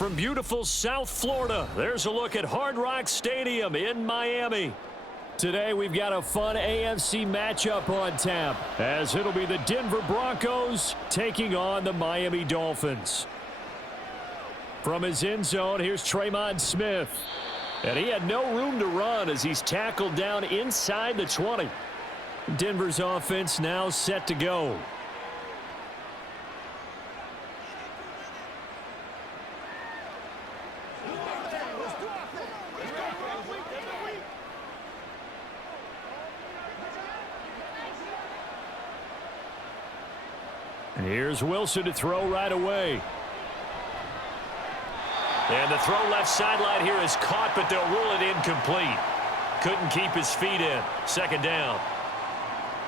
From beautiful South Florida, there's a look at Hard Rock Stadium in Miami. Today we've got a fun AFC matchup on tap, as it'll be the Denver Broncos taking on the Miami Dolphins. From his end zone, here's Tremont Smith. And he had no room to run as he's tackled down inside the 20. Denver's offense now set to go. And here's Wilson to throw right away. And the throw left sideline here is caught, but they'll rule it incomplete. Couldn't keep his feet in. Second down.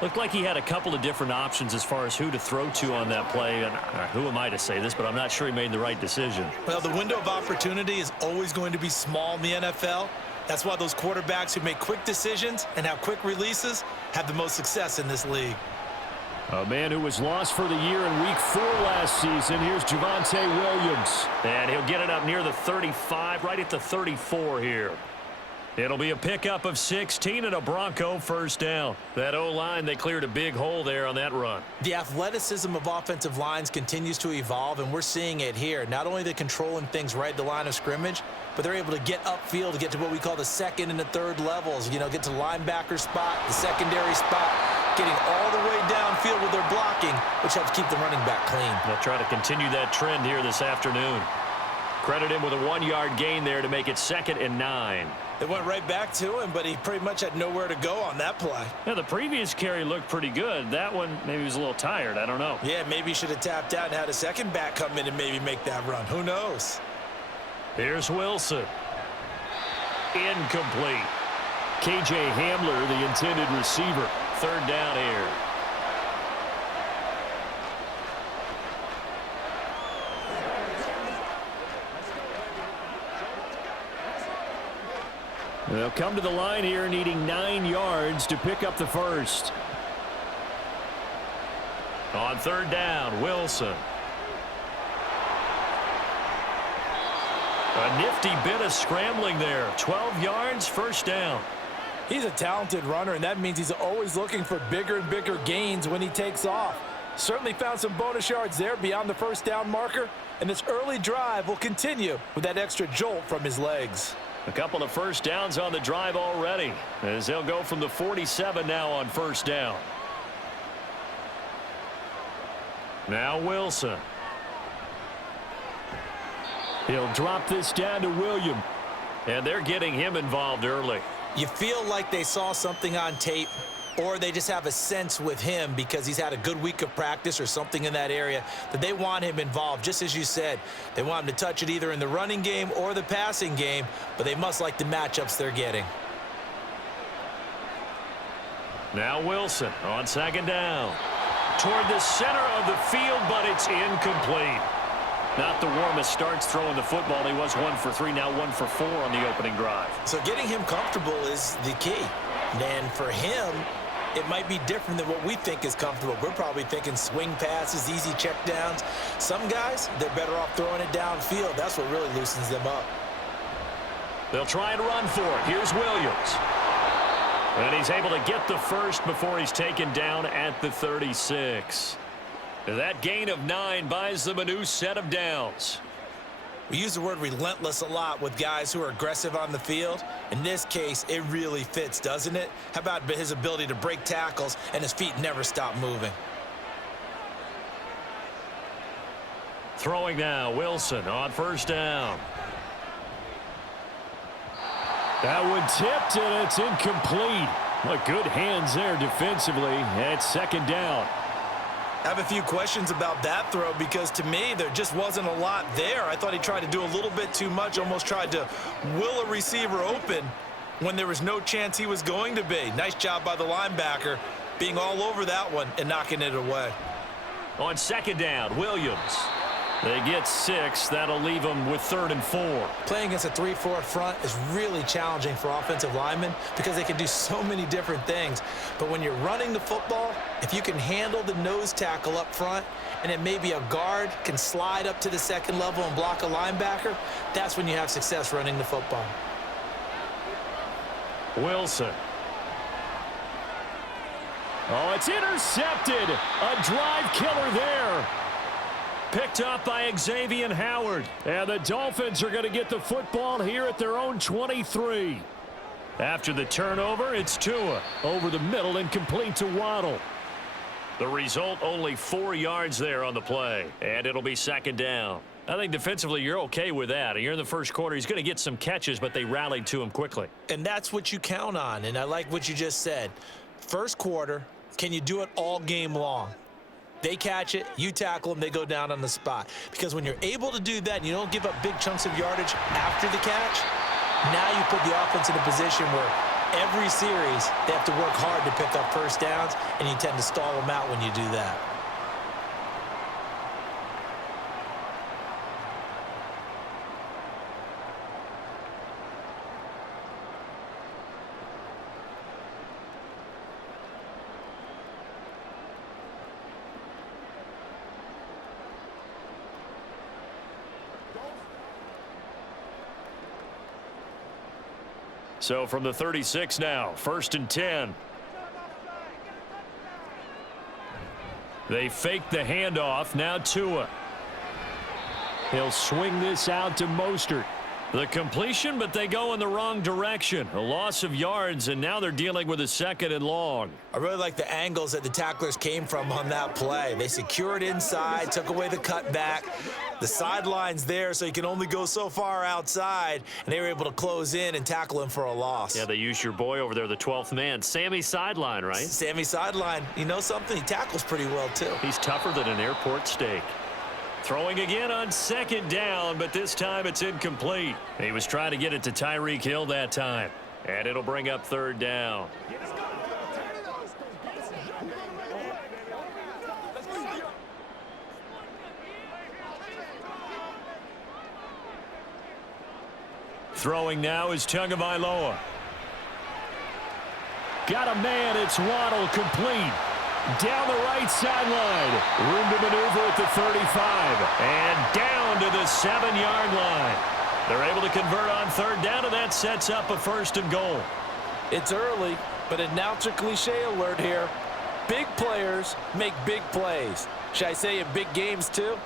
Looked like he had a couple of different options as far as who to throw to on that play. And who am I to say this, but I'm not sure he made the right decision. Well, the window of opportunity is always going to be small in the NFL. That's why those quarterbacks who make quick decisions and have quick releases have the most success in this league. A man who was lost for the year in Week 4 last season. Here's Javonte Williams. And he'll get it up near the 35, right at the 34 here. It'll be a pickup of 16 and a Bronco first down. That O-line, they cleared a big hole there on that run. The athleticism of offensive lines continues to evolve, and we're seeing it here. Not only they're controlling things right at the line of scrimmage, but they're able to get upfield to get to what we call the second and the third levels. You know, get to linebacker spot, the secondary spot, getting all the way downfield with their blocking, which helps keep the running back clean. They'll try to continue that trend here this afternoon. Credit him with a 1-yard gain there to make it 2nd and 9. They went right back to him, but he pretty much had nowhere to go on that play. Yeah, the previous carry looked pretty good. That one, maybe he was a little tired. I don't know. Yeah, maybe he should have tapped out and had a second back come in and maybe make that run. Who knows? Here's Wilson. Incomplete. KJ Hamler, the intended receiver. Third down here. They'll come to the line here needing 9 yards to pick up the first. On third down, Wilson. A nifty bit of scrambling there. 12 yards, first down. He's a talented runner, and that means he's always looking for bigger and bigger gains when he takes off. Certainly found some bonus yards there beyond the first down marker, and this early drive will continue with that extra jolt from his legs. A couple of first downs on the drive already, as they'll go from the 47 now on first down. Now Wilson. He'll drop this down to Williams. And they're getting him involved early. You feel like they saw something on tape, or they just have a sense with him because he's had a good week of practice or something in that area that they want him involved. Just as you said, they want him to touch it either in the running game or the passing game, but they must like the matchups they're getting. Now Wilson on second down. Toward the center of the field, but it's incomplete. Not the warmest starts throwing the football. He was 1 for 3, now 1 for 4 on the opening drive. So getting him comfortable is the key. And for him, it might be different than what we think is comfortable. We're probably thinking swing passes, easy checkdowns. Some guys, they're better off throwing it downfield. That's what really loosens them up. They'll try and run for it. Here's Williams. And he's able to get the first before he's taken down at the 36. That gain of 9 buys them a new set of downs. We use the word relentless a lot with guys who are aggressive on the field. In this case, it really fits, doesn't it? How about his ability to break tackles and his feet never stop moving? Throwing now, Wilson on first down. That one tipped, and it's incomplete. What good hands there defensively at second down. I have a few questions about that throw because to me there just wasn't a lot there. I thought he tried to do a little bit too much, almost tried to will a receiver open when there was no chance he was going to be. Nice job by the linebacker being all over that one and knocking it away. On second down, Williams. They get 6. That'll leave them with 3rd and 4. Playing against a 3-4 front is really challenging for offensive linemen because they can do so many different things. But when you're running the football, if you can handle the nose tackle up front and then maybe a guard can slide up to the second level and block a linebacker, that's when you have success running the football. Wilson. Oh, it's intercepted. A drive killer there. Picked up by Xavier Howard. And the Dolphins are going to get the football here at their own 23. After the turnover, it's Tua over the middle and complete to Waddle. The result, only 4 yards there on the play. And it'll be second down. I think defensively you're okay with that. You're in the first quarter. He's going to get some catches, but they rallied to him quickly. And that's what you count on. And I like what you just said. First quarter, can you do it all game long? They catch it, you tackle them, they go down on the spot. Because when you're able to do that and you don't give up big chunks of yardage after the catch, now you put the offense in a position where every series they have to work hard to pick up first downs, and you tend to stall them out when you do that. So from the 36 now, 1st and 10. They fake the handoff. Now Tua. He'll swing this out to Mostert. The completion, but they go in the wrong direction. A loss of yards, and now they're dealing with a 2nd and long. I really like the angles that the tacklers came from on that play. They secured inside, took away the cutback. The sideline's there, so you can only go so far outside, and they were able to close in and tackle him for a loss. Yeah, they used your boy over there, the 12th man. Sammy Sideline, right? Sammy Sideline. You know something? He tackles pretty well, too. He's tougher than an airport steak. Throwing again on 2nd down, but this time it's incomplete. He was trying to get it to Tyreek Hill that time. And it'll bring up 3rd down. Throwing now is Tagovailoa. Got a man, it's Waddle, complete. Down the right sideline. Room to maneuver at the 35. And down to the 7-yard line. They're able to convert on 3rd down, and that sets up a 1st and goal. It's early, but announcer cliche alert here. Big players make big plays. Should I say in big games too?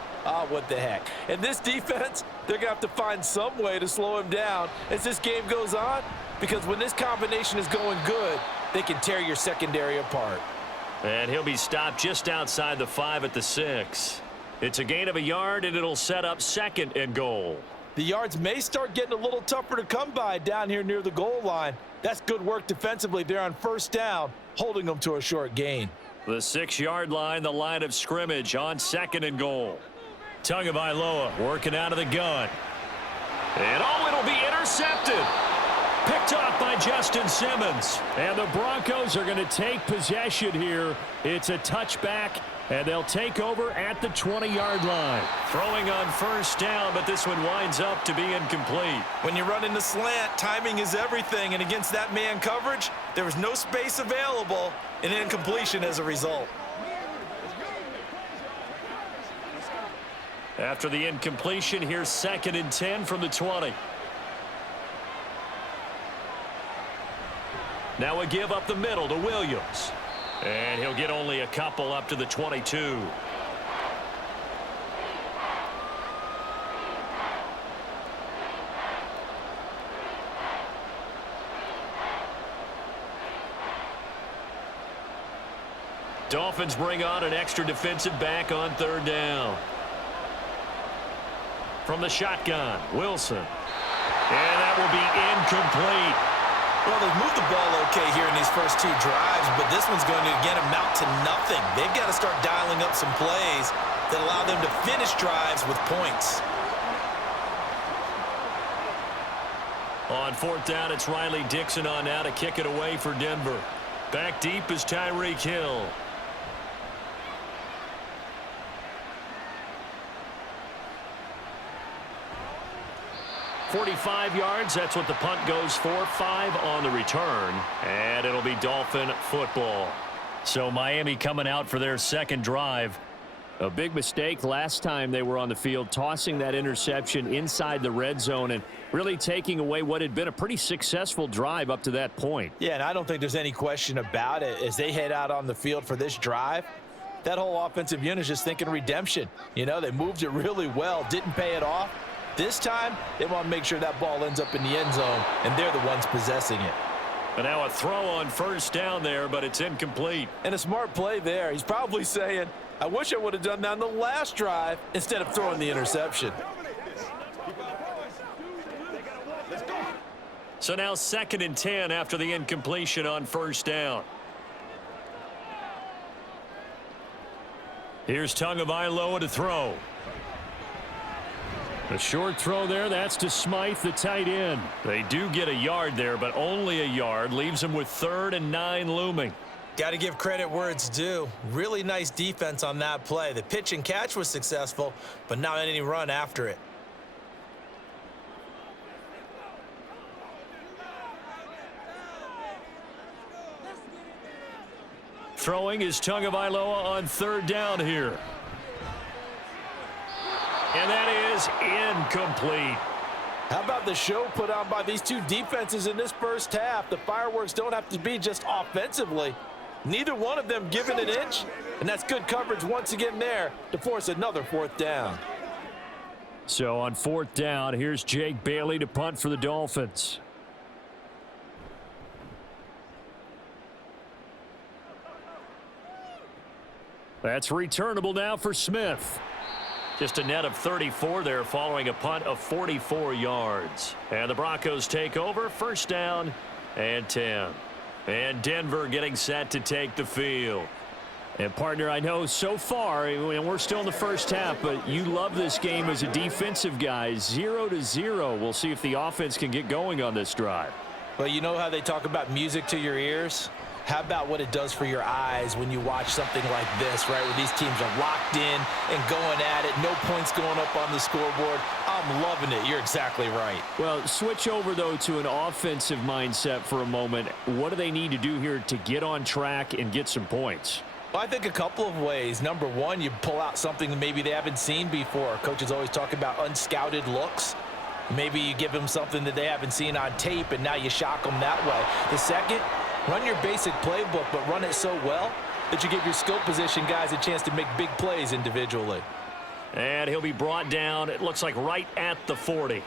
What the heck. And this defense, they're going to have to find some way to slow him down as this game goes on, because when this combination is going good, they can tear your secondary apart. And he'll be stopped just outside the 5 at the 6. It's a gain of a yard, and it'll set up 2nd and goal. The yards may start getting a little tougher to come by down here near the goal line. That's good work defensively there on 1st down, holding them to a short gain. The 6-yard line, the line of scrimmage on 2nd and goal. Tagovailoa working out of the gun. And it'll be intercepted. Picked off by Justin Simmons. And the Broncos are going to take possession here. It's a touchback, and they'll take over at the 20-yard line. Throwing on 1st down, but this one winds up to be incomplete. When you run in the slant, timing is everything, and against that man coverage, there was no space available, and incompletion as a result. After the incompletion, here's 2nd and 10 from the 20. Now a give up the middle to Williams. And he'll get only a couple up to the 22. Dolphins bring on an extra defensive back on 3rd down. From the shotgun, Wilson. And that will be incomplete. Well, they've moved the ball okay here in these first 2 drives, but this one's going to, again, amount to nothing. They've got to start dialing up some plays that allow them to finish drives with points. On 4th down, it's Riley Dixon on now to kick it away for Denver. Back deep is Tyreek Hill. 45 yards, that's what the punt goes for. 5 on the return, and it'll be Dolphin football. So Miami coming out for their 2nd drive. A big mistake last time they were on the field, tossing that interception inside the red zone and really taking away what had been a pretty successful drive up to that point. Yeah, and I don't think there's any question about it. As they head out on the field for this drive, that whole offensive unit is just thinking redemption. You know, they moved it really well, didn't pay it off. This time, they want to make sure that ball ends up in the end zone, and they're the ones possessing it. And now a throw on first down there, but it's incomplete. And a smart play there. He's probably saying, I wish I would have done that on the last drive instead of throwing the interception. So now 2nd and 10 after the incompletion on first down. Here's Tagovailoa to throw. A short throw there. That's to Smythe, the tight end. They do get a yard there, but only a yard. Leaves them with 3rd and 9 looming. Got to give credit where it's due. Really nice defense on that play. The pitch and catch was successful, but not any run after it. Throwing is Tagovailoa on 3rd down here. And that is incomplete. How about the show put on by these two defenses in this first half? The fireworks don't have to be just offensively. Neither one of them giving an inch, and that's good coverage once again there to force another 4th down. So on 4th down, here's Jake Bailey to punt for the Dolphins. That's returnable now for Smith. Just a net of 34 there following a punt of 44 yards. And the Broncos take over, 1st down and 10. And Denver getting set to take the field. And, partner, I know so far, and we're still in the first half, but you love this game as a defensive guy. 0-0. We'll see if the offense can get going on this drive. Well, you know how they talk about music to your ears? How about what it does for your eyes when you watch something like this, right, where these teams are locked in and going at it, no points going up on the scoreboard. I'm loving it. You're exactly right. Well, switch over, though, to an offensive mindset for a moment. What do they need to do here to get on track and get some points? Well, I think a couple of ways. Number one, you pull out something that maybe they haven't seen before. Coaches always talk about unscouted looks. Maybe you give them something that they haven't seen on tape, and now you shock them that way. The second, run your basic playbook, but run it so well that you give your skill position guys a chance to make big plays individually. And he'll be brought down, it looks like right at the 40.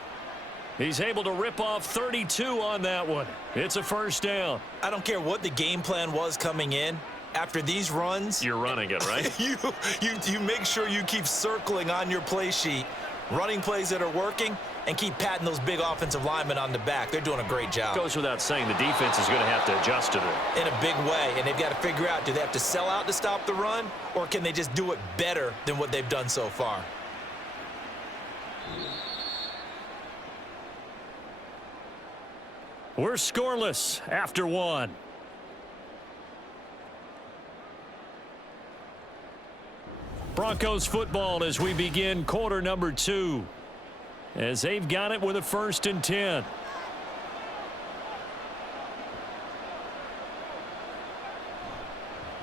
He's able to rip off 32 on that one. It's a 1st down. I don't care what the game plan was coming in. After these runs, you're running it, right? you make sure you keep circling on your play sheet, running plays that are working, and keep patting those big offensive linemen on the back. They're doing a great job. Goes without saying the defense is going to have to adjust to it. In a big way, and they've got to figure out, do they have to sell out to stop the run, or can they just do it better than what they've done so far? We're scoreless after 1. Broncos football as we begin quarter number 2. As they've got it with a 1st and 10.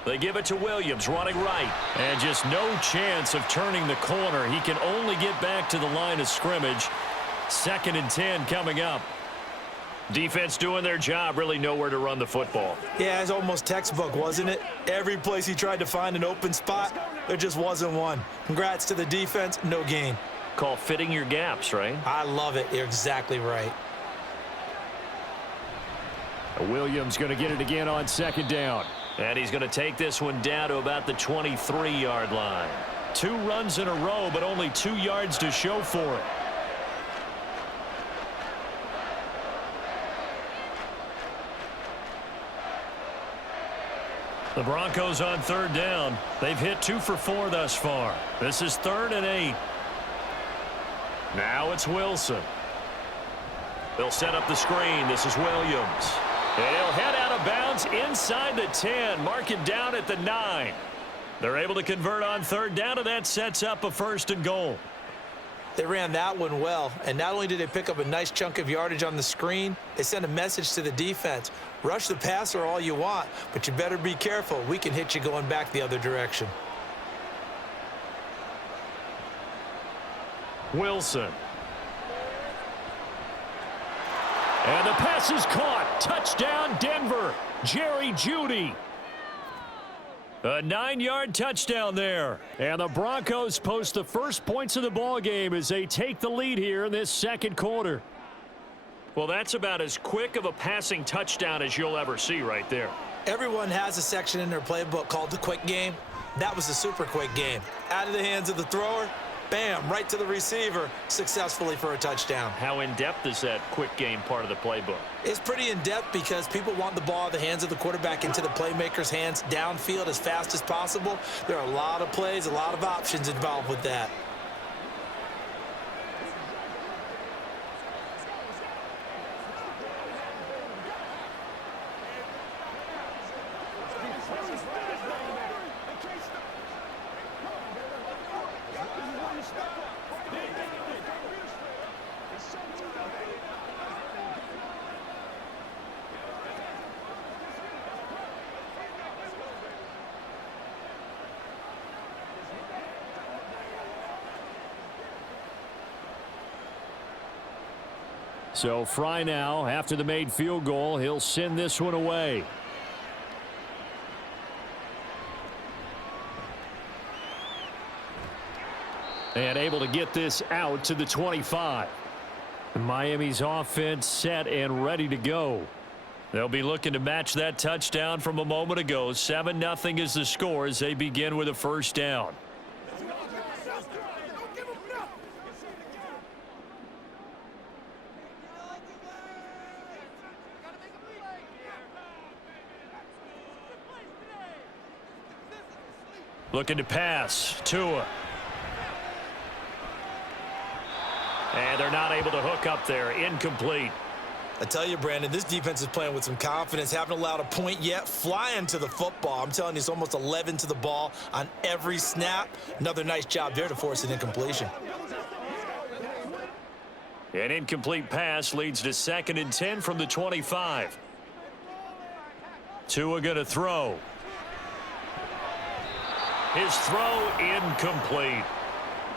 They give it to Williams running right. And just no chance of turning the corner. He can only get back to the line of scrimmage. 2nd and 10 coming up. Defense doing their job, really nowhere to run the football. Yeah, it's almost textbook, wasn't it? Every place he tried to find an open spot, there just wasn't one. Congrats to the defense, no gain. Call fitting your gaps, right? I love it. You're exactly right. Williams going to get it again on 2nd down. And he's going to take this one down to about the 23-yard line. 2 runs in a row, but only 2 yards to show for it. The Broncos on 3rd down. They've hit 2 for 4 thus far. This is 3rd and 8. Now it's Wilson. They'll set up the screen. This is Williams. And he'll head out of bounds inside the 10. Mark it down at the 9. They're able to convert on 3rd down, and that sets up a 1st and goal. They ran that one well, and not only did they pick up a nice chunk of yardage on the screen, they sent a message to the defense. Rush the passer all you want, but you better be careful. We can hit you going back the other direction. Wilson. And the pass is caught. Touchdown, Denver. Jerry Jeudy. A 9-yard touchdown there. And the Broncos post the first points of the ball game as they take the lead here in this second quarter. Well, that's about as quick of a passing touchdown as you'll ever see right there. Everyone has a section in their playbook called the quick game. That was the super quick game. Out of the hands of the thrower, bam, right to the receiver, successfully for a touchdown. How in-depth is that quick game part of the playbook? It's pretty in-depth because people want the ball out of the hands of the quarterback into the playmaker's hands downfield as fast as possible. There are a lot of plays, a lot of options involved with that. So Fry now, after the made field goal, he'll send this one away. And able to get this out to the 25. Miami's offense set and ready to go. They'll be looking to match that touchdown from a moment ago. 7-0 is the score as they begin with a first down. Looking to pass. Tua. And they're not able to hook up there. Incomplete. I tell you, Brandon, this defense is playing with some confidence. Haven't allowed a point yet. Flying to the football. I'm telling you, it's almost 11 to the ball on every snap. Another nice job there to force an incompletion. An incomplete pass leads to 2nd and 10 from the 25. Tua going to throw. His throw incomplete.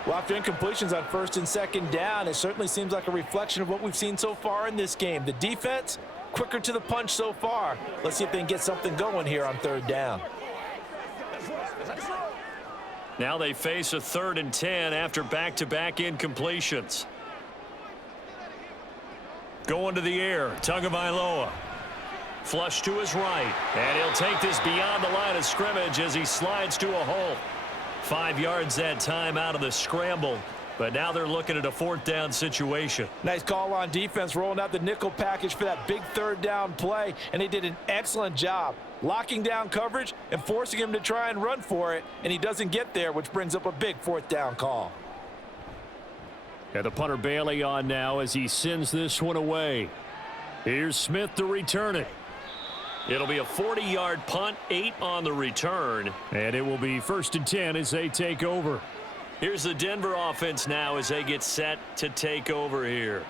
Well, after incompletions on 1st and 2nd down, it certainly seems like a reflection of what we've seen so far in this game. The defense, quicker to the punch so far. Let's see if they can get something going here on 3rd down. Now they face a 3rd and 10 after back-to-back incompletions. Going to the air, Tagovailoa. Flush to his right, and he'll take this beyond the line of scrimmage as he slides to a hole. 5 yards that time out of the scramble, but now they're looking at a 4th down situation. Nice call on defense, rolling out the nickel package for that big 3rd down play, and they did an excellent job locking down coverage and forcing him to try and run for it, and he doesn't get there, which brings up a big 4th down call. And the punter Bailey on now as he sends this one away. Here's Smith to return it. It'll be a 40-yard punt, 8 on the return. And it will be 1st and 10 as they take over. Here's the Denver offense now as they get set to take over here.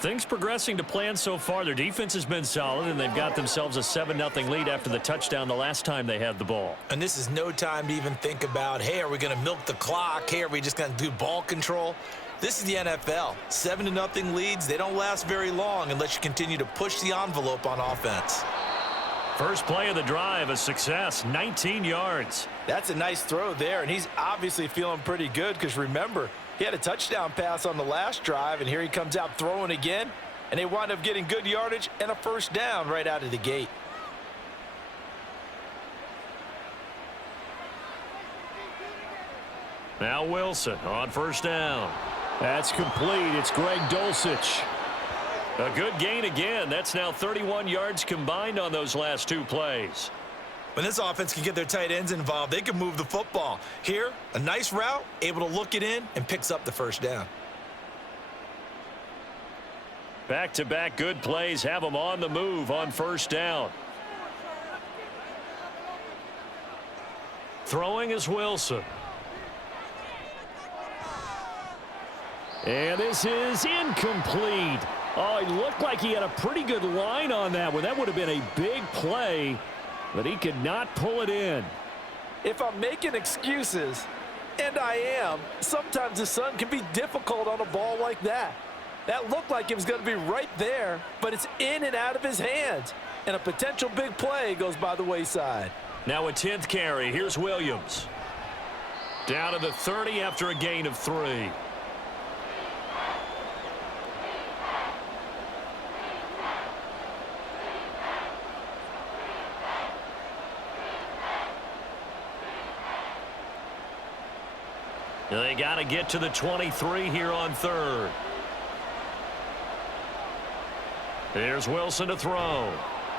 Things progressing to plan so far. Their defense has been solid, and they've got themselves a 7-0 lead after the touchdown the last time they had the ball. And this is no time to even think about, hey, are we going to milk the clock? Hey, are we just going to do ball control? This is the NFL. 7-0 leads, they don't last very long unless you continue to push the envelope on offense. First play of the drive, a success, 19 yards. That's a nice throw there, and he's obviously feeling pretty good because, remember, he had a touchdown pass on the last drive, and here he comes out throwing again, and they wind up getting good yardage and a 1st down right out of the gate. Now Wilson on 1st down. That's complete. It's Greg Dulcich. A good gain again. That's now 31 yards combined on those last 2 plays. When this offense can get their tight ends involved, they can move the football. Here, a nice route, able to look it in, and picks up the 1st down. Back-to-back good plays have them on the move on 1st down. Throwing is Wilson. And this is incomplete. Oh, he looked like he had a pretty good line on that one. That would have been a big play, but he could not pull it in. If I'm making excuses, And I am. Sometimes the sun can be difficult on a ball like that. That looked like it was going to be right there, but it's in and out of his hands. And a potential big play goes by the wayside. Now a 10th carry. Here's Williams. Down to the 30 after a gain of 3. They got to get to the 23 here on 3rd. Here's Wilson to throw.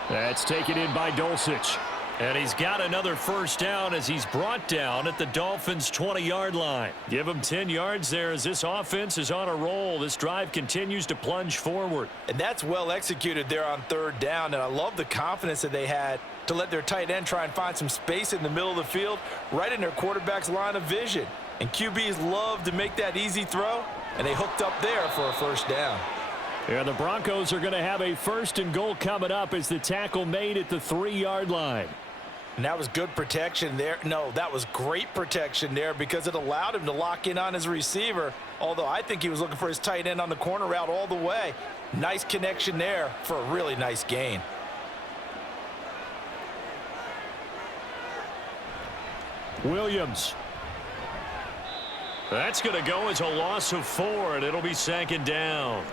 That's taken in by Dulcich. And he's got another first down as he's brought down at the Dolphins' 20-yard line. Give him 10 yards there as this offense is on a roll. This drive continues to plunge forward. And that's well executed there on 3rd down. And I love the confidence that they had to let their tight end try and find some space in the middle of the field, right in their quarterback's line of vision. And QBs love to make that easy throw, and they hooked up there for a first down. Yeah, the Broncos are going to have a 1st and goal coming up as the tackle made at the 3-yard line. And that was good protection there. No, that was great protection there because it allowed him to lock in on his receiver, although I think he was looking for his tight end on the corner route all the way. Nice connection there for a really nice gain. Williams. That's going to go as a loss of 4, and it'll be 2nd down.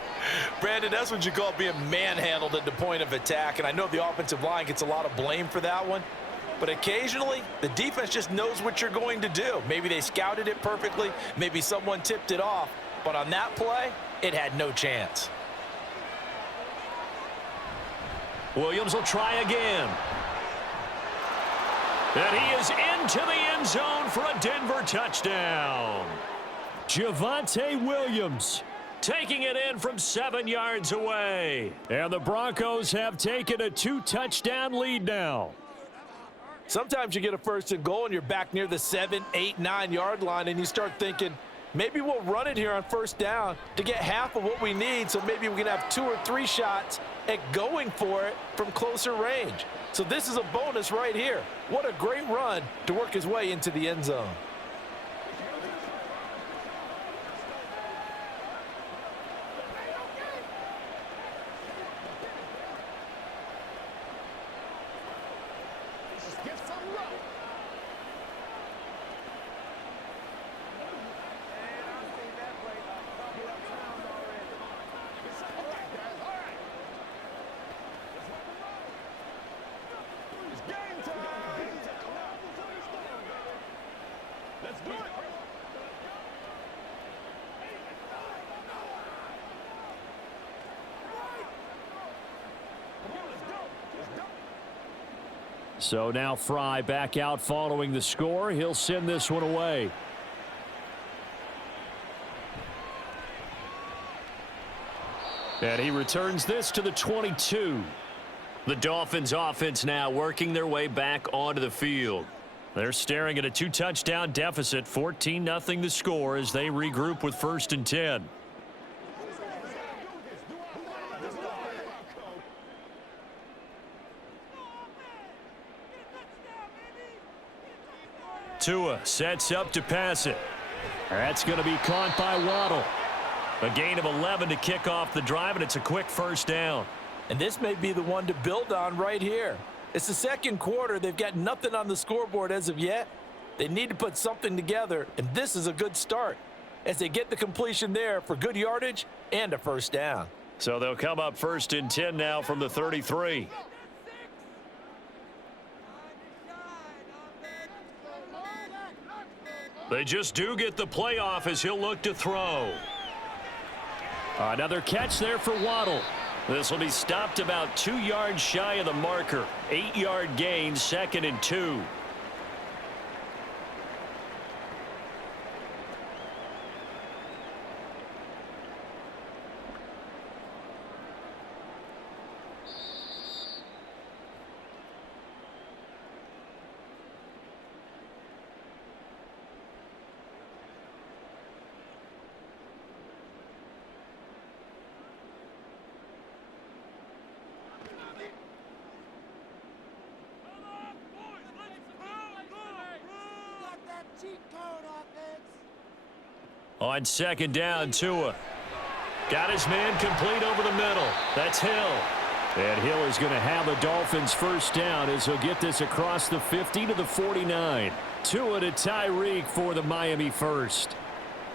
Brandon, that's what you call being manhandled at the point of attack, and I know the offensive line gets a lot of blame for that one, but occasionally the defense just knows what you're going to do. Maybe they scouted it perfectly, maybe someone tipped it off, but on that play, it had no chance. Williams will try again. And he is into the end zone for a Denver touchdown. Javonte Williams taking it in from 7 yards away. And the Broncos have taken a 2-touchdown lead now. Sometimes you get a 1st and goal and you're back near the 7, 8, 9-yard line and you start thinking, maybe we'll run it here on 1st down to get half of what we need, so maybe we can have 2 or 3 shots at going for it from closer range. So this is a bonus right here. What a great run to work his way into the end zone. So now Fry back out following the score. He'll send this one away. And he returns this to the 22. The Dolphins offense now working their way back onto the field. They're staring at a 2-touchdown deficit, 14-0 the score as they regroup with 1st and 10. Tua sets up to pass it. That's going to be caught by Waddle. A gain of 11 to kick off the drive, and it's a quick 1st down. And this may be the one to build on right here. It's the 2nd quarter. They've got nothing on the scoreboard as of yet. They need to put something together, and this is a good start as they get the completion there for good yardage and a 1st down. So they'll come up 1st and 10 now from the 33. They just do get the playoff as he'll look to throw. Another catch there for Waddle. This will be stopped about 2 yards shy of the marker. 8-yard gain, 2nd and 2. On second down, Tua. Got his man complete over the middle. That's Hill. And Hill is going to have the Dolphins first down as he'll get this across the 50 to the 49. Tua to Tyreek for the Miami first.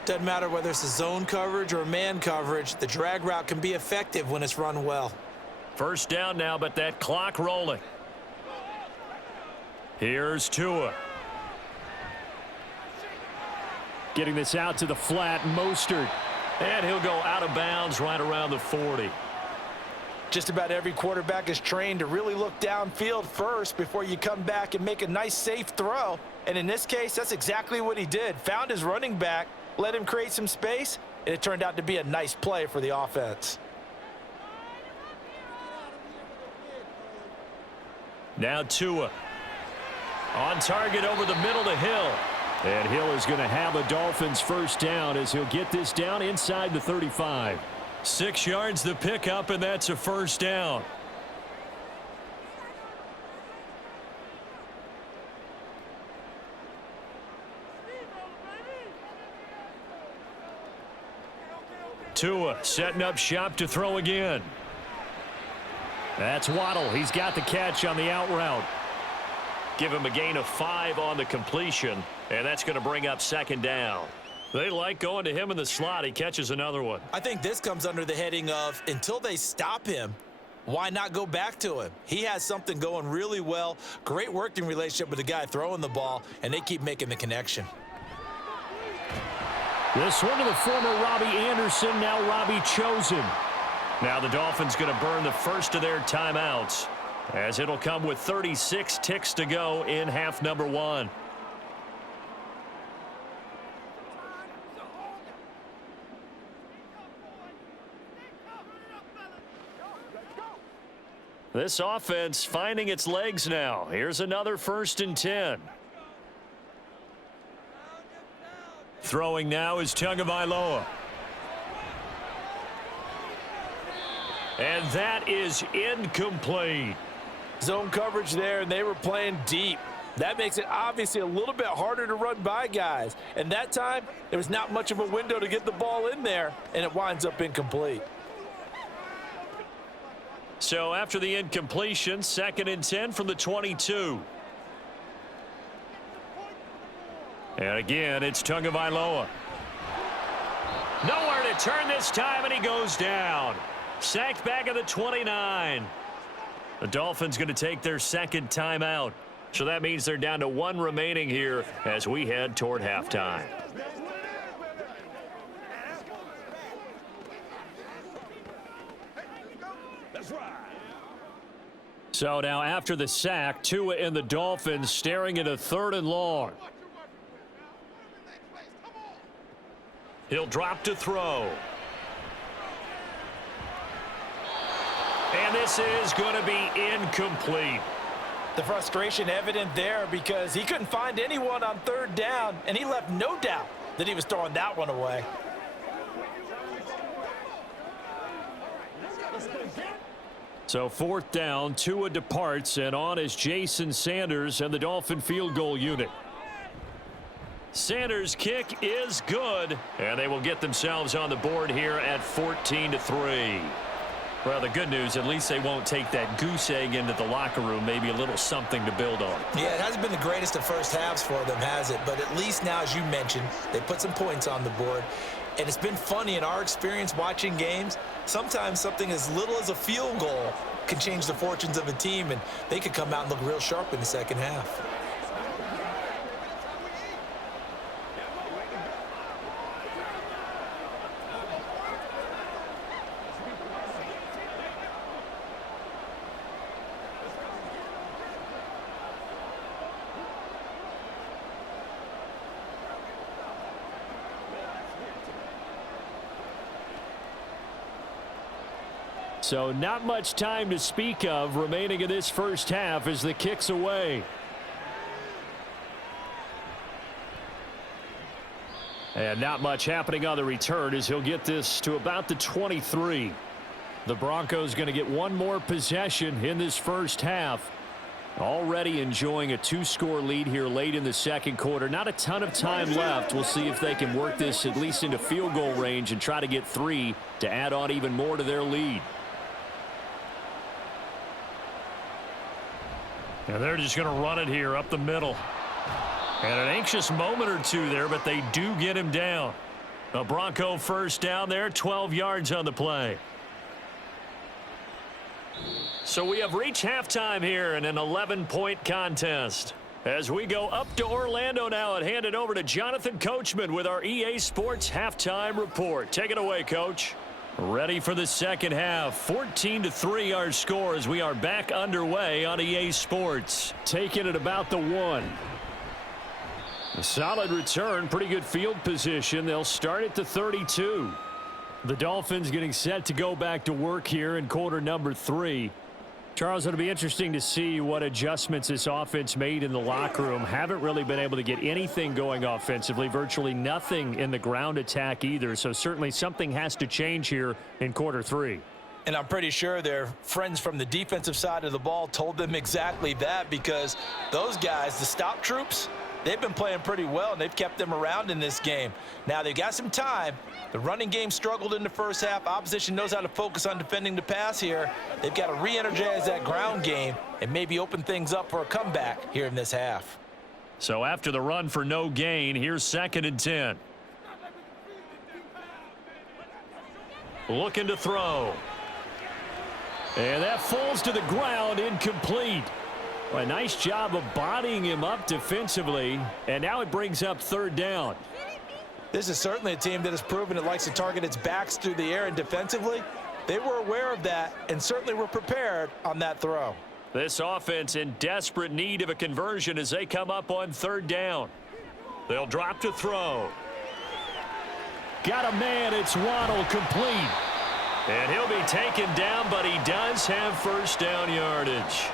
Doesn't matter whether it's a zone coverage or man coverage, the drag route can be effective when it's run well. First down now, but that clock rolling. Here's Tua. Getting this out to the flat, Mostert. And he'll go out of bounds right around the 40. Just about every quarterback is trained to really look downfield first before you come back and make a nice, safe throw. And in this case, that's exactly what he did. Found his running back, let him create some space, and it turned out to be a nice play for the offense. Now Tua. On target over the middle to Hill. And Hill is going to have the Dolphins first down as he'll get this down inside the 35. 6 yards the pickup, and that's a first down. Tua setting up shop to throw again. That's Waddle. He's got the catch on the out route. Give him a gain of 5 on the completion, and that's going to bring up second down. They like going to him in the slot. He catches another one. I think this comes under the heading of until they stop him, why not go back to him? He has something going really well. Great working relationship with the guy throwing the ball, and they keep making the connection. This one to the former Robbie Anderson, now Robbie Chosen. Now the Dolphins going to burn the first of their timeouts, as it'll come with 36 ticks to go in half number 1. This offense finding its legs now. Here's another 1st and 10. Throwing now is Tagovailoa. And that is incomplete. Zone coverage there, and they were playing deep. That makes it obviously a little bit harder to run by guys. And that time, there was not much of a window to get the ball in there, and it winds up incomplete. So after the incompletion, 2nd and 10 from the 22. And again, it's Tagovailoa. Nowhere to turn this time, and he goes down. Sacked back at the 29. The Dolphins going to take their 2nd timeout. So that means they're down to 1 remaining here as we head toward halftime. So now after the sack, Tua and the Dolphins staring at a 3rd and long. He'll drop to throw. And this is going to be incomplete. The frustration evident there because he couldn't find anyone on 3rd down, and he left no doubt that he was throwing that one away. So 4th down, Tua departs, and on is Jason Sanders and the Dolphin field goal unit. Sanders' kick is good, and they will get themselves on the board here at 14-3. Well, the good news, at least they won't take that goose egg into the locker room. Maybe a little something to build on. Yeah, it hasn't been the greatest of first halves for them, has it? But at least now, as you mentioned, they put some points on the board. And it's been funny in our experience watching games. Sometimes something as little as a field goal can change the fortunes of a team, and they could come out and look real sharp in the second half. So not much time to speak of remaining in this first half as the kick's away. And not much happening on the return as he'll get this to about the 23. The Broncos going to get 1 more possession in this first half. Already enjoying a 2-score lead here late in the second quarter. Not a ton of time left. We'll see if they can work this at least into field goal range and try to get 3 to add on even more to their lead. And they're just going to run it here up the middle. And an anxious moment or two there, but they do get him down. A Bronco first down there, 12 yards on the play. So we have reached halftime here in an 11-point contest. As we go up to Orlando now and hand it over to Jonathan Coachman with our EA Sports Halftime Report. Take it away, Coach. Ready for the second half. 14-3 our score as we are back underway on EA Sports. Taking it about the 1. A solid return, pretty good field position. They'll start at the 32. The Dolphins getting set to go back to work here in quarter number 3. Charles, it'll be interesting to see what adjustments this offense made in the locker room. Haven't really been able to get anything going offensively, virtually nothing in the ground attack either. So certainly something has to change here in quarter 3. And I'm pretty sure their friends from the defensive side of the ball told them exactly that, because those guys, the stop troops, they've been playing pretty well, and they've kept them around in this game. Now, they've got some time. The running game struggled in the first half. Opposition knows how to focus on defending the pass here. They've got to re-energize that ground game and maybe open things up for a comeback here in this half. So after the run for no gain, here's 2nd and 10. Looking to throw. And that falls to the ground, incomplete. Well, a nice job of bodying him up defensively, and now it brings up 3rd down. This is certainly a team that has proven it likes to target its backs through the air, and defensively, they were aware of that and certainly were prepared on that throw. This offense in desperate need of a conversion as they come up on 3rd down. They'll drop to throw. Got a man, it's Waddle, complete. And he'll be taken down, but he does have first down yardage.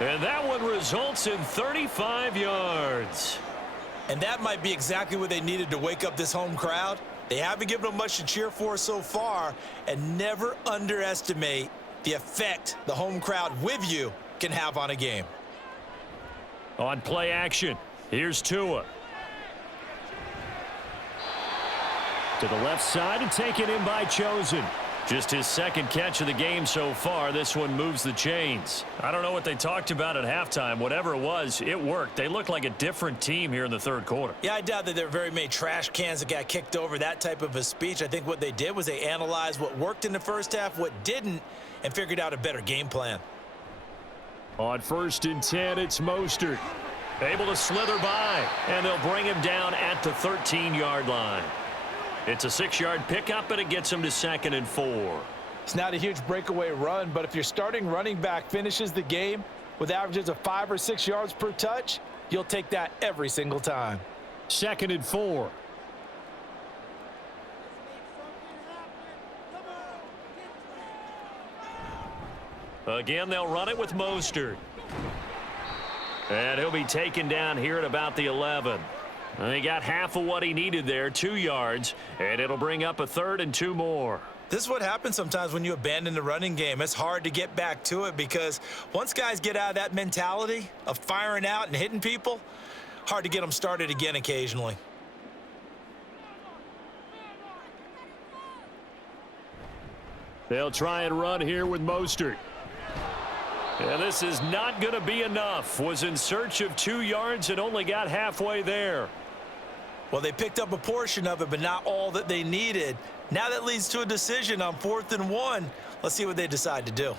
And that one results in 35 yards. And that might be exactly what they needed to wake up this home crowd. They haven't given them much to cheer for so far, and never underestimate the effect the home crowd with you can have on a game. On play action, here's Tua. To the left side and taken in by Chosen. Just his 2nd catch of the game so far. This one moves the chains. I don't know what they talked about at halftime. Whatever it was, it worked. They look like a different team here in the 3rd quarter. Yeah, I doubt that there are very many trash cans that got kicked over, that type of a speech. I think what they did was they analyzed what worked in the first half, what didn't, and figured out a better game plan. On 1st and 10, it's Mostert. Able to slither by, and they'll bring him down at the 13-yard line. It's a 6-yard pickup, and it gets him to 2nd and 4. It's not a huge breakaway run, but if your starting running back finishes the game with averages of 5 or 6 yards per touch, you'll take that every single time. 2nd and 4. Again, they'll run it with Mostert. And he'll be taken down here at about the 11. And he got half of what he needed there, 2 yards, and it'll bring up a 3rd and 2 more. This is what happens sometimes when you abandon the running game. It's hard to get back to it because once guys get out of that mentality of firing out and hitting people, hard to get them started again occasionally. They'll try and run here with Mostert. And this is not going to be enough. Was in search of 2 yards and only got halfway there. Well, they picked up a portion of it, but not all that they needed. Now that leads to a decision on 4th and 1. Let's see what they decide to do.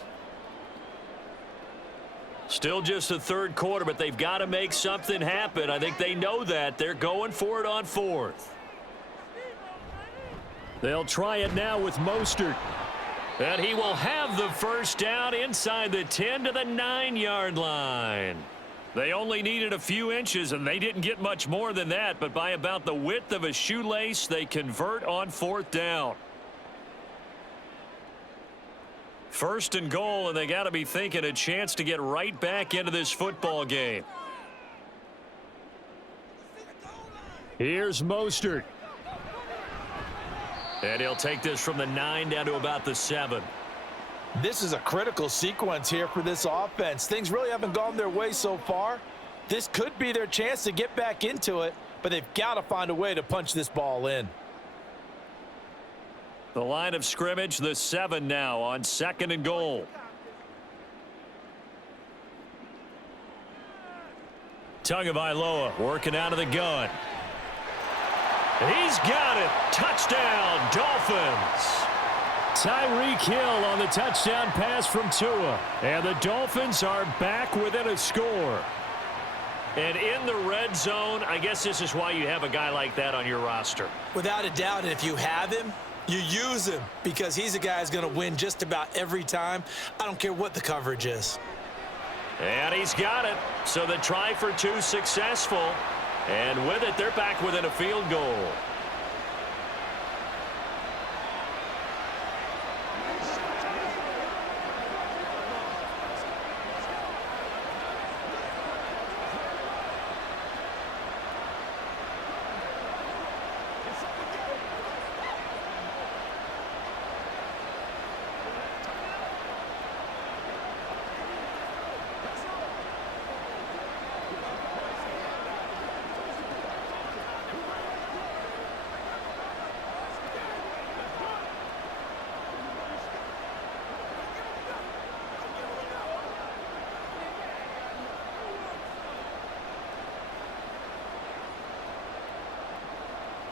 Still just the 3rd quarter, but they've got to make something happen. I think they know that. They're going for it on 4th. They'll try it now with Mostert. And he will have the first down inside the 10 to the 9-yard line. They only needed a few inches, and they didn't get much more than that, but by about the width of a shoelace, they convert on 4th down. 1st and goal, and they got to be thinking a chance to get right back into this football game. Here's Mostert. And he'll take this from the 9 down to about the 7. This is a critical sequence here for this offense. Things really haven't gone their way so far. This could be their chance to get back into it, but they've got to find a way to punch this ball in. The line of scrimmage, the 7 now on 2nd and goal. Tagovailoa working out of the gun. He's got it. Touchdown, Dolphins. Tyreek Hill on the touchdown pass from Tua. And the Dolphins are back within a score. And in the red zone, I guess this is why you have a guy like that on your roster. Without a doubt, and if you have him, you use him because he's a guy who's going to win just about every time. I don't care what the coverage is. And he's got it. So the try for 2 successful. And with it, they're back within a field goal.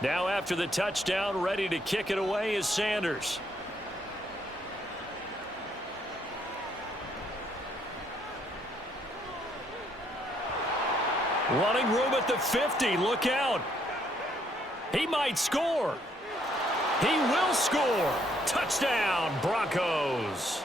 Now after the touchdown, ready to kick it away is Sanders. Running room at the 50. Look out. He might score. He will score. Touchdown, Broncos.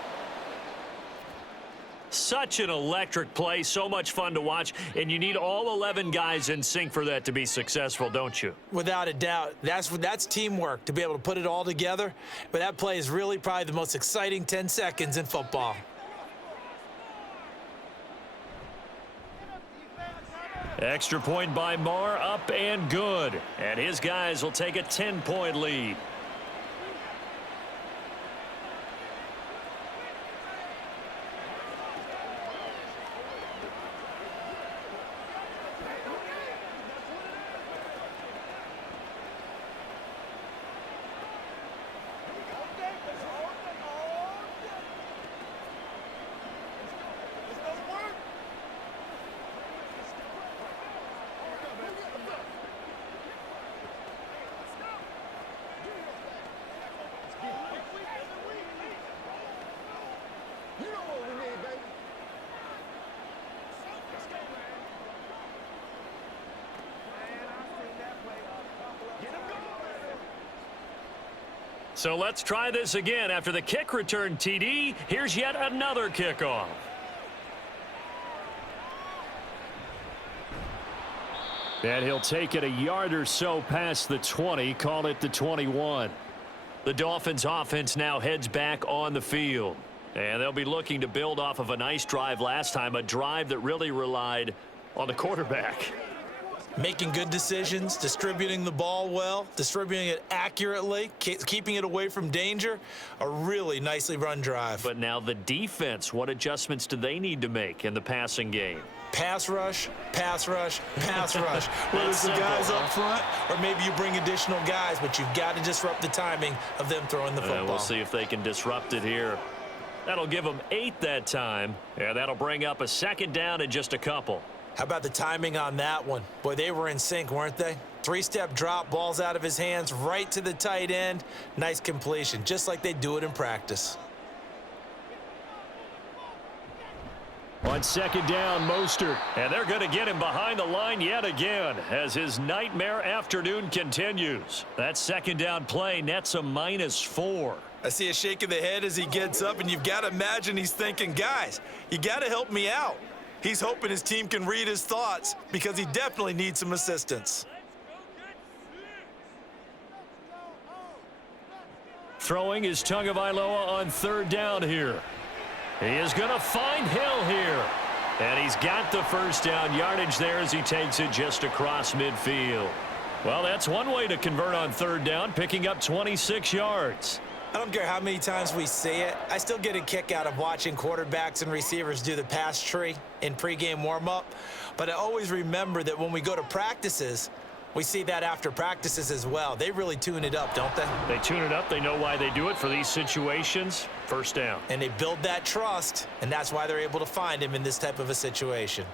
Such an electric play, so much fun to watch, and you need all 11 guys in sync for that to be successful, don't you? Without a doubt. That's teamwork, to be able to put it all together. But that play is really probably the most exciting 10 seconds in football. Extra point by Marr, up and good. And his guys will take a 10-point lead. So let's try this again. After the kick return TD, here's yet another kickoff. And he'll take it a yard or so past the 20, call it the 21. The Dolphins offense now heads back on the field. And they'll be looking to build off of a nice drive last time, a drive that really relied on the quarterback. Making good decisions, distributing the ball well, distributing it accurately, keeping it away from danger. A really nicely run drive. But now the defense, what adjustments do they need to make in the passing game? Pass rush, pass rush, pass rush. Whether it's the guys up front or maybe you bring additional guys, but you've got to disrupt the timing of them throwing the football. We'll see if they can disrupt it here. That'll give them 8 that time, and that'll bring up a 2nd down and just a couple. How about the timing on that one? Boy, they were in sync, weren't they? 3-step drop, balls out of his hands, right to the tight end. Nice completion, just like they do it in practice. On 2nd down, Mostert. And they're going to get him behind the line yet again as his nightmare afternoon continues. That 2nd down play nets a -4. I see a shake of the head as he gets up, and you've got to imagine he's thinking, guys, you got to help me out. He's hoping his team can read his thoughts because he definitely needs some assistance. Throwing is Tagovailoa on 3rd down here. He is going to find Hill here. And he's got the 1st down yardage there as he takes it just across midfield. Well, that's one way to convert on 3rd down, picking up 26 yards. I don't care how many times we see it. I still get a kick out of watching quarterbacks and receivers do the pass tree in pregame warm-up. But I always remember that when we go to practices, we see that after practices as well. They really tune it up, don't they? They tune it up. They know why they do it for these situations. First down. And they build that trust, and that's why they're able to find him in this type of a situation.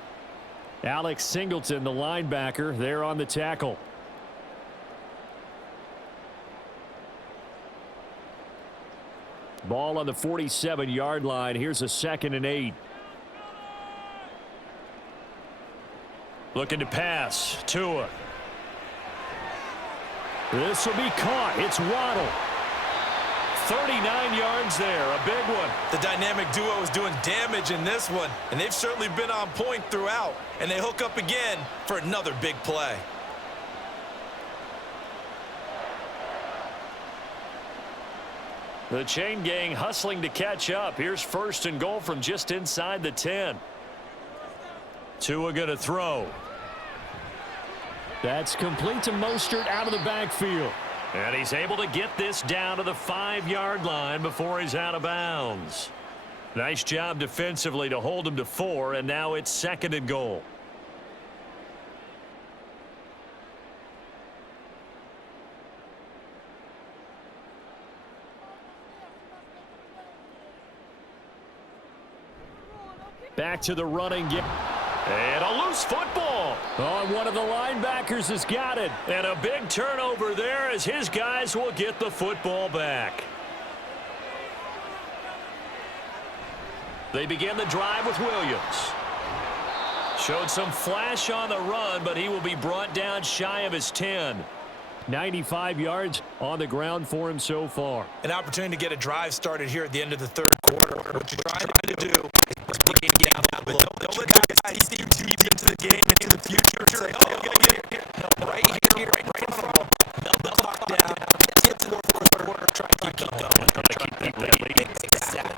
Alex Singleton, the linebacker, there on the tackle. Ball on the 47-yard line. Here's a 2nd and 8. Looking to pass. Tua. This will be caught. It's Waddle. 39 yards there. A big one. The dynamic duo is doing damage in this one, and they've certainly been on point throughout. And they hook up again for another big play. The chain gang hustling to catch up. Here's 1st and goal from just inside the 10. Tua going to throw. That's complete to Mostert out of the backfield. And he's able to get this down to the 5-yard line before he's out of bounds. Nice job defensively to hold him to 4, and now it's 2nd and goal. Back to the running game. And a loose football. Oh, one of the linebackers has got it. And a big turnover there as his guys will get the football back. They begin the drive with Williams. Showed some flash on the run, but he will be brought down shy of his 10. 95 yards on the ground for him so far. An opportunity to get a drive started here at the end of the 3rd quarter. What you're trying to do is dig it down a little. Don't let guys see you deep into the game, into the future. Say, oh, I'm going to get here. No, right here, right in front of them. They'll lock down. Get to the 4th quarter. Try to keep going. Trying to keep that lead. Exactly.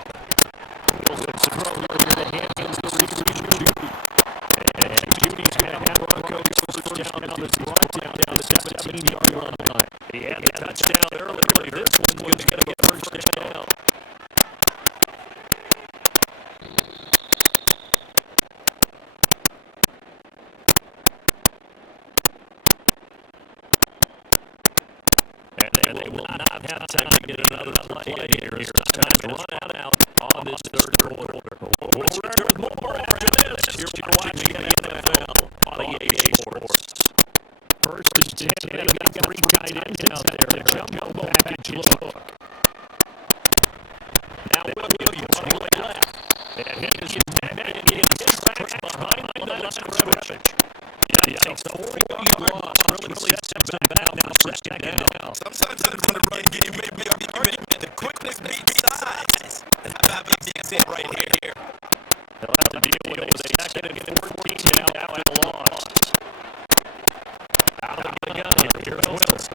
Williams throw into the hands of the receiver. And Judy's going to have Broncos first down on the brought down the 17-yard line. He had the touchdown earlier. This one was going to get first down. And they will not have time to get another play here. It's time to run out on this 3rd quarter. We'll return with more after this. You're watching the NFL on EA Sports. 1st and 10. They've got 3 tight ends out there. The jumbo package look. Now Williams on the left. And he is met in his tracks behind the line of scrimmage. Yeah, takes the 40-yard loss. Really sets him back now for 2nd down. Sometimes in the run game, you may be argument the quickness beats size. And how about this right here? They'll have to deal with a 2nd and 14 now and a loss. Out of the gun. Here's Wilson.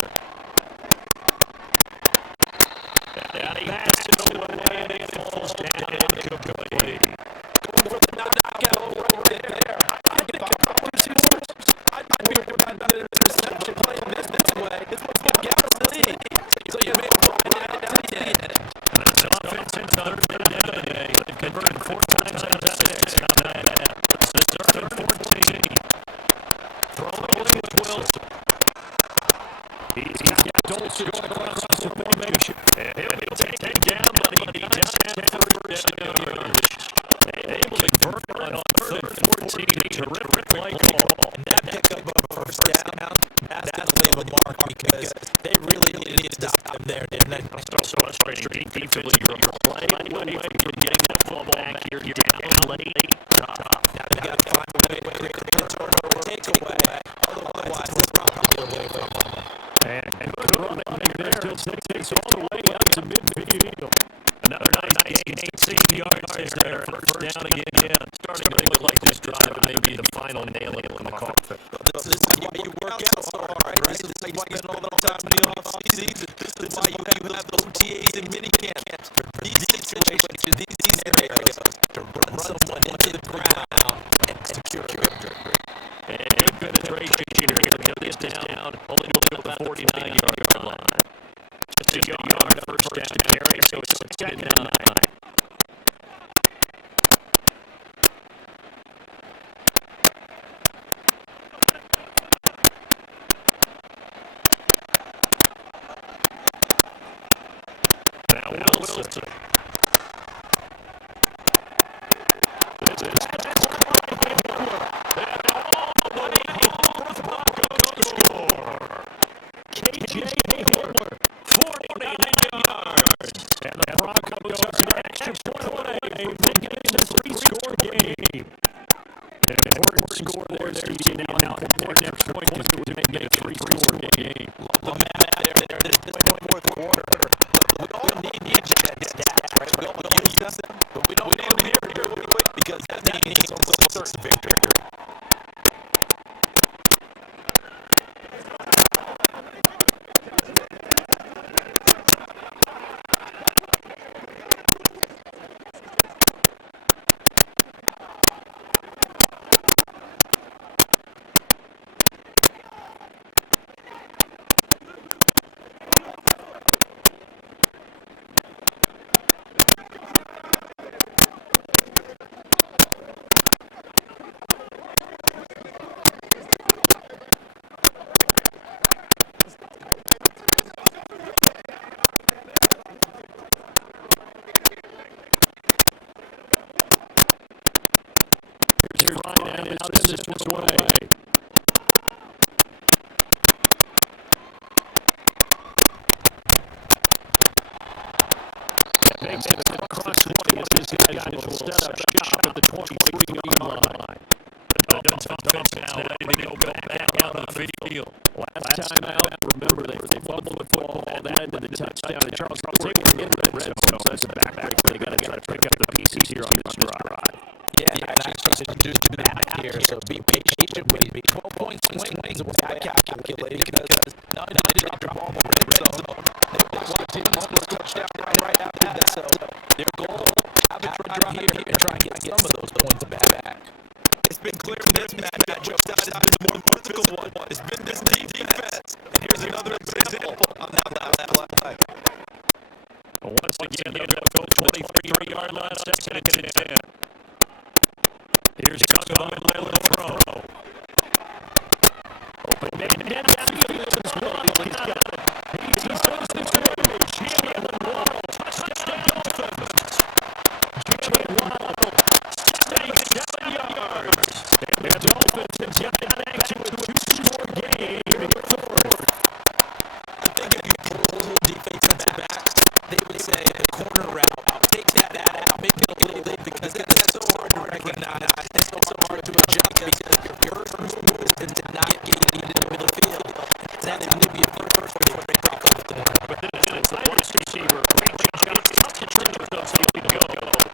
And he passes it away and it falls down incomplete. Only to the 49-yard line. Just a yard, first down. second and 9. Now Wilson. This is KJ Hamler, 49 yards. And the Broncos are an extra point away from making it a 3-score game. An important score there, CJ. Now, important extra point to make it a 3-score game. The math there. This fourth quarter. We all need the stats, right? We all use them, but we don't need them here really quick because that means a certain victory. This was one away. Makes it across 20 as this guy will set up shop at the 23-yard line. The Dolphins now ready to go back out on the field. Last time out, remember they fumbled the football and that into the touchdown. And Charles was able to get the red zone. So that's a back. They got to try to pick up the pieces here on this drive. Yeah, actually, do that here. So be patient with it. 12-point swings is what I calculated because not only did they drop the ball in the red zone, they want to almost touchdown right after that. So their goal have a drive here and try and get some of those points back. It's been clear this matchup has been the more physical one. It's been this defense. And here's another example on that play. Once again, they'll go 23-yard line, second and 10. Here's Jacob with a throw. Open man downfield as well. He's got it. He's done the damage. Jalen Waddle, touchdown Dolphins. Jalen Waddle, 77 yards. And the Dolphins have got back to a 2-score game in the fourth. I think if you pull defensive backs, they would say the corner route, take that out, make it a little late because that's so hard to recognize. It's so hard to adjust because your first move is to not get into the middle of the field. That's going to be a first where they break off the corner. But then it's the wide receiver, reaching shots, tough to treat with those feet to go.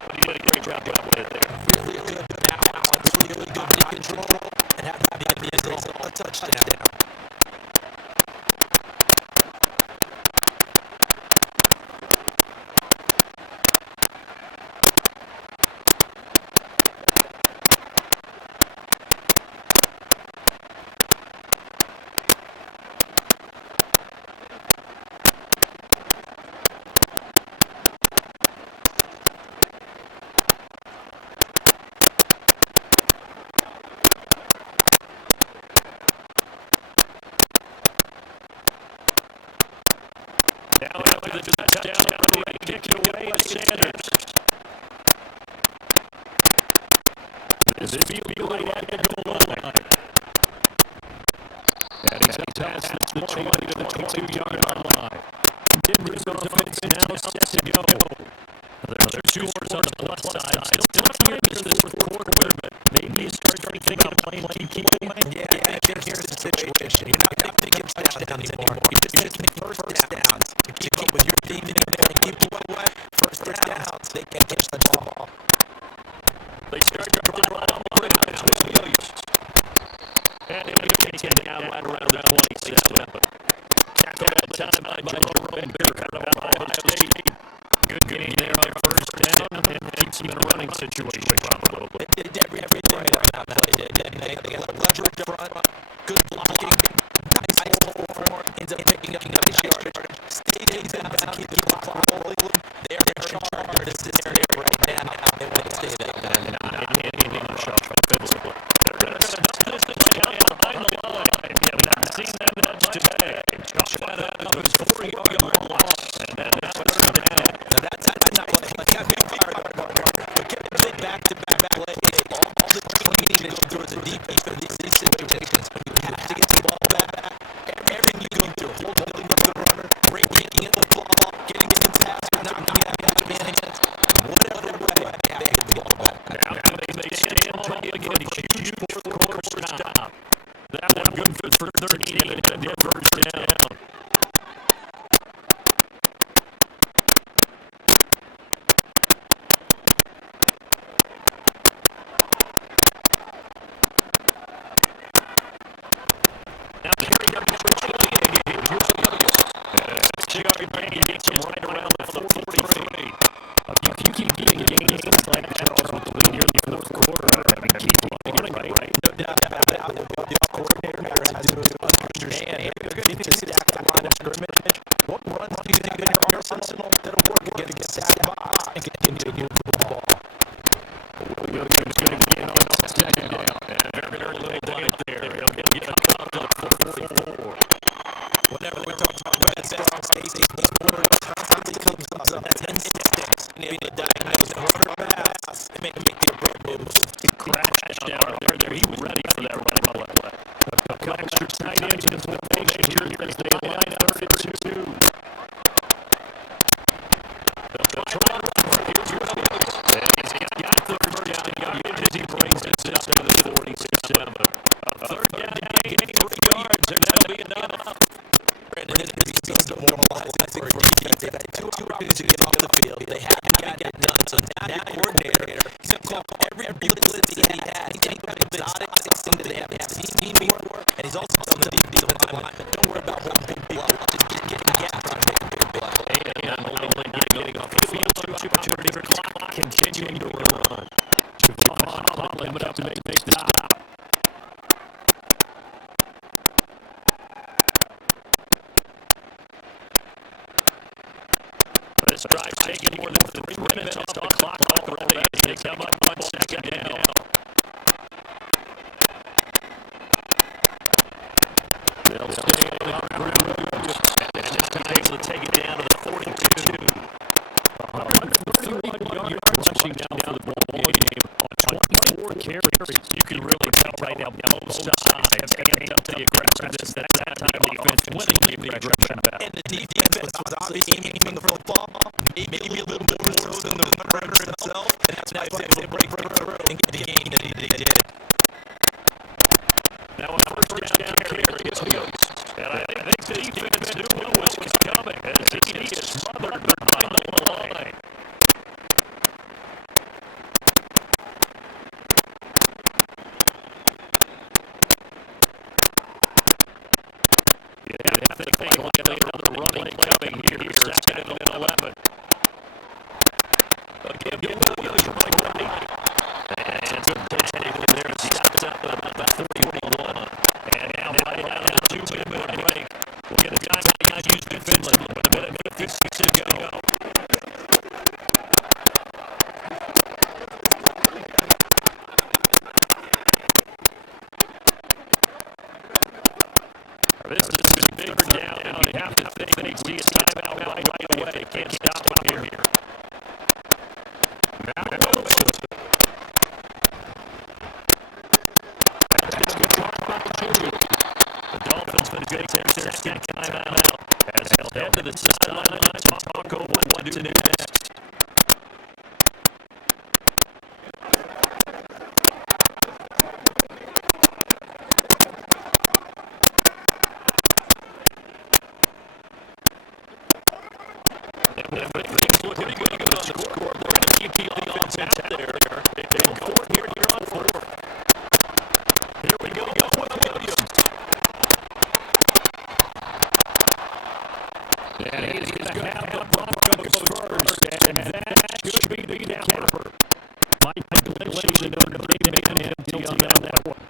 But he did a great job with it there. Really good balance, really good body control, and have the result a touchdown. Now after the touchdown, ready to kick it away to Sanders. This is field right at the goal line. And he's up past the 20 to the 22-yard line. Denver's offense now set to go. There are 2 scores on the plus side. Still tough here in the fourth quarter, but maybe you start thinking about playing keep playing. Yeah, I think here's the situation. You're not thinking touchdowns anymore. You just make first downs to keep up with your team and keep you away. First downs, they can't catch the ball. They start to run on the Williams. And he'll be taken out right around the 27. Tackled at the time by Jerome Baker out of Ohio State. Good game there on first down and keeps him in a running situation probably. They did everything right on that play, didn't they? They got leverage up front, good blocking, nice hold for ends up picking up nice yardage. Stayed in bounds to keep the clock rolling. They're this scenario right now, it would stay that. Seen that much today. Josh got out of his 4-yard loss. And then that's what they're down. Now that's not like got big fire. But can they back-to-back plays? All the training that you do as a deep defense in these situations, when you have to get the ball back, everything you go through, holding up the runner, breaking it the ball, getting it faster, not getting out of hands, whatever way, they get the ball back. Now they stand tall again. Huge fourth-quarter stop. That one good for 13 and a first down. Now Terry gets him right around the 43. If you keep getting gains like Charles with near the fourth quarter, I mean, keep running, right? No doubt about it. The coordinator has to understand if you're going to stack the line of scrimmage, what runs do you think in your arsenal that'll work against that box and continue to move the ball? Williams going to get on the second down. Very little point there. He'll get a couple of 4. Whenever we talk about Brad Stacy, he's more constantly comes up. That's instincts. You need to diagnose and run or pass and make the appropriate moves. He crashed out there. He was ready for that running play. A couple extra tight ends in the formation here as they line up 32. They'll try to run for it. Here's Williams. And he's got the first down. He brings it up to the 47. A third down gain, 3 yards, and that'll be enough. Brandon, this is the more mobilizing for defense. They've had 2 opportunities to get off the field. They haven't gotten it done. So now the coordinator, he's going to call every blitz that he has. He's going to put exotic system that they haven't seen before. And he's also telling the defensive line, don't worry about holding big blow. Just get gap trying to make a big blow. And only getting off the field. 2 opportunities for clock continuing to run. Holland went up to make the stop. This drive taking more than 3 minutes off the clock already as they come up 1 second down. They'll stay on the ground. And this time able to take it down to the 42. 131 yards rushing down the ball game on 24 carries. You can really tell right now both sides have amped up the aggressiveness that time defense winning the aggression battle. And the defense was obviously aiming for the ball, maybe a little bit more so than the runner himself, and that's why he was able to break through and get the game that he did. Now a first down carry is Williams. And I think the defense knew what was coming as he is smothered behind the line. You have to think another running coming here. Second and 11. Again, Williams right. And good take there. Stops up about 41. And now right out of the 2-minute break. We'll get a guy used defensively with a minute 50 to go. This is a big down, and you have to think they see a timeout right away. They can't stop him here. Now Williams. The Dolphins will take their second timeout as they'll head to the sideline and talk over what to do next. Things look pretty good on the scoreboard. They're going to keep the offense out there. They go forward here on 4. Here we go with Williams. And he's going to have the Broncos first, and that should be the counter. My calculation of the man empty on that one.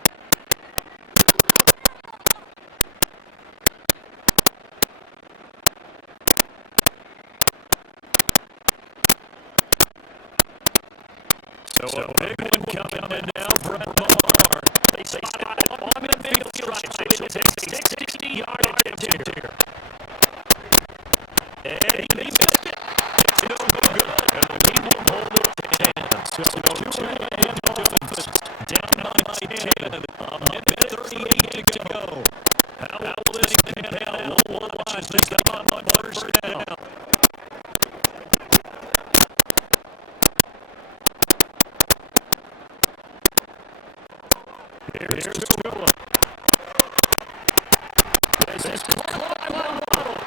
So a big one coming in now, Brett Maher. They spot it on midfield stripe, so it takes 60 yardage here. And he missed it. It's no good. And he will hold it down. So 2.5 Dolphins down by 10. A minute 38 to go. How will this pan out? We'll watch as they come on first down. Here's Tua. This is caught by Waddle.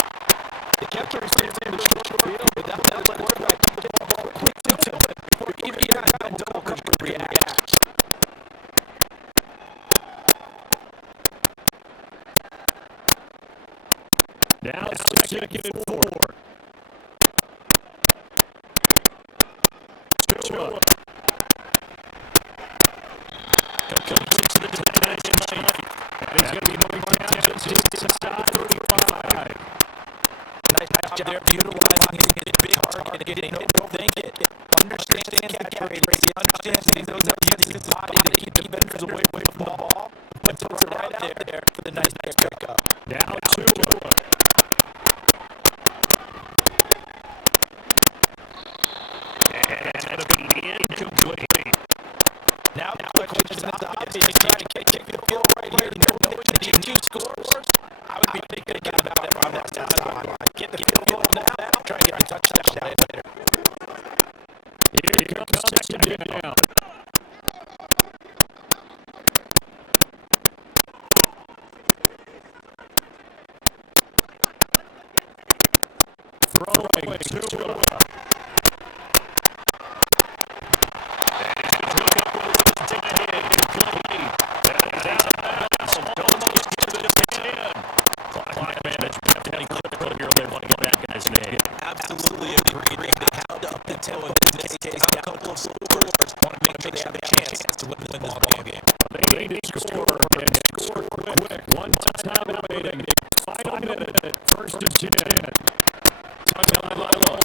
The catcher is in the short field, but that's like quarterback. Keep the ball quickly to it before even you have a double cover react. Now second and 4. Tua. Completes the 10-9. And he's going to be moving down to inside 35. Nice job there, utilizing his big target, getting no think it. Understands the catch rate, understands he knows how to use his body to keep defenders away from the ball. Puts it right out there for the nice pickup. Now Tua. And incomplete. Now the question is obvious. Trying to kick the field right here. No GQ scores. I would be thinking about it on that sideline. Get the field goal now. Try to get a touchdown later. Here comes second down. Throwing Tua. Absolutely agree. They have to up the tempo in this case. Got a couple of scores. Want to make sure they have a chance to win this ball game. They need to score and score quick. One time waiting. Final minute. First and 10. Touchdown Lilo.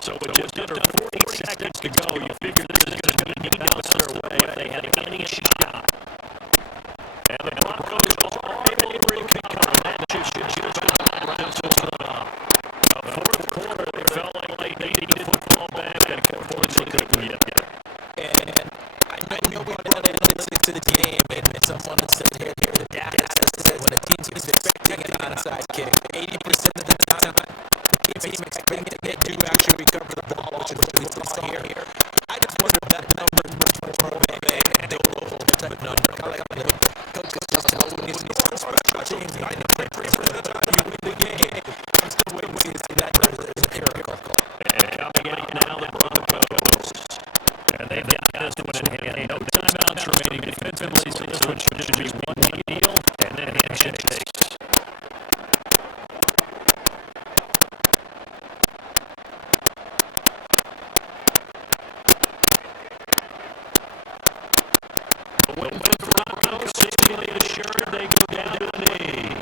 So with just under 40 seconds to go, you figure this is going to be neat out their way if they had any shot. And the Broncos are able to recover. That just right until the fourth quarter. They felt like they needed football back, and unfortunately they couldn't get it. And I know we brought analytics to the game, and someone said here, the data said when a team's expecting an onside kick, 80% of the time, the team expecting it, they do actually recover the ball, which is what we saw here. I just wonder if that number is much more of a anecdotal type of number. Like, Coach just told me, when you start special teams, 93% of the time you win the game. I'm still waiting to see that as a miracle. And coming in now, the Broncos. And they've got this one in hand. No timeouts remaining defensively, so this one should be one deal, and then handshakes. The win for the Broncos, seemingly assured they go down to the knee.